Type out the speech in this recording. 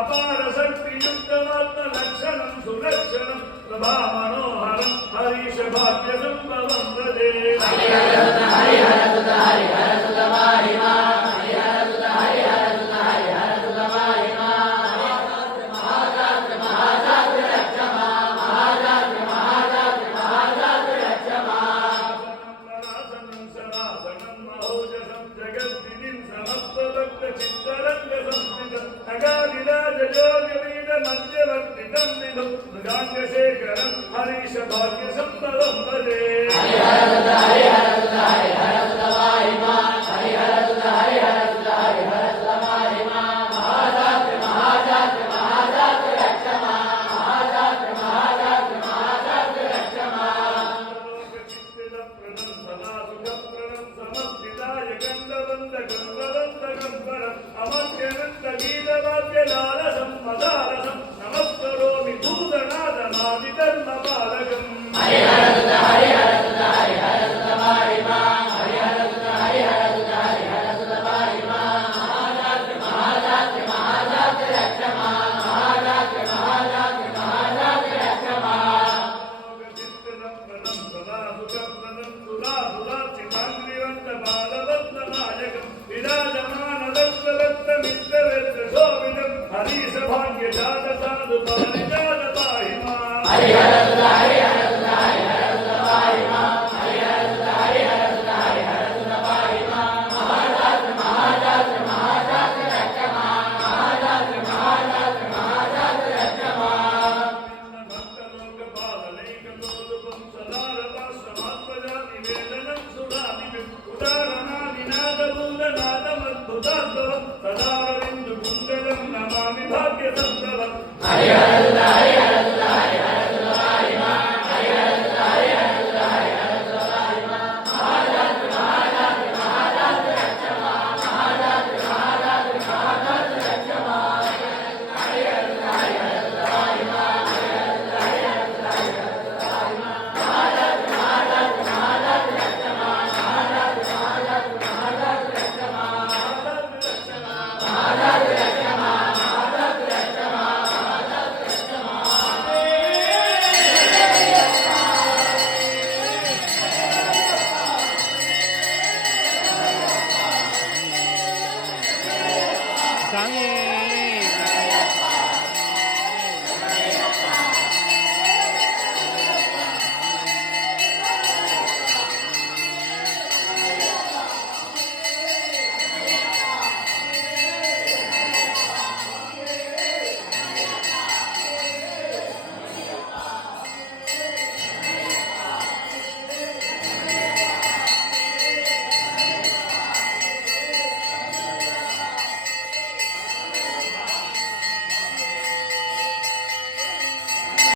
अपार शक्ति युक्तमात्मलक्षणं सुलक्षणं प्रभा मनोहरं हरीश भाग्य संभवं प्रदे हरिहर सुत महिमा हरिहर सुत हरिहर सुत महिमा महाजात्र महाजात्र रक्षमा महाजात्र महाजात्र महाजात्र रक्षमा सनातनं सनातनं महोजसं जगद्दिनं समस्त भक्त चित्तरंग संस्थितं अगाधिराज योगवीर मध्यवर्तितं विदुं मृगाङ्गशेखरं हरीश भाग्य संभवं भजे हरिहर सुत महिमा हरिहर सुत महिमा महाजात्र महाजात्र महाजात्र रक्षमा महाजात्र महाजात्र महाजात्र रक्षमा लोकचित्तिदप्रदं सदा सुखप्रदं समस्तिदाय गन्धवन्द गन्धवन्द गन्धरम् अमर्त्यनन्द गीतवाद्यलालसं मदालसं नमस्करोमि भूतनादमादिधर्मपालकम् हरिहर सुत महिमा हरिहर सुत महिमा महाजात्र महाजात्र महाजात्र रक्षमा महाजात्र महाजात्र महाजात्र रक्षमा लोकचित्तिदप्रदं सदा सुखप्रदं सुरासुरार्चिताङ्घ्रिवन्द बालवत्तनायकं विराजमानवत्सवत्तमित्रवेत्रशोभितं हरीश भाग्यजात साधु पारिजात पाहि माम् हरिहर सुत महिमा हरिहर सुत महिमा महाजात्र महाजात्र महाजात्र रक्षमा महाजात्र महाजात्र महाजात्र रक्षमा भक्तलोकपालनैकलोलुपं सदारपाश्रमात्मजातिवेदनं सुरादिभिम् उदारनादिनादबूलनादमद्भुताद्भवं सदारविन्दुकुण्डलं नमामि भाग्यसम्भवम् हरिहर सुत महिमा हरिहर सुत महिमा महाजात्र महाजात्र महाजात्र रक्षमा महाजात्र महाजात्र महाजात्र रक्षमा हरिहर सुत महिमा हरिहर सुत महिमा महाजात्र महाजात्र महाजात्र रक्षमा महाजात्र महाजात्र महाजात्र रक्षमा महाजात्र रक्षमा महाजात्र रक्षमा महाजात्र रक्षमा सांगे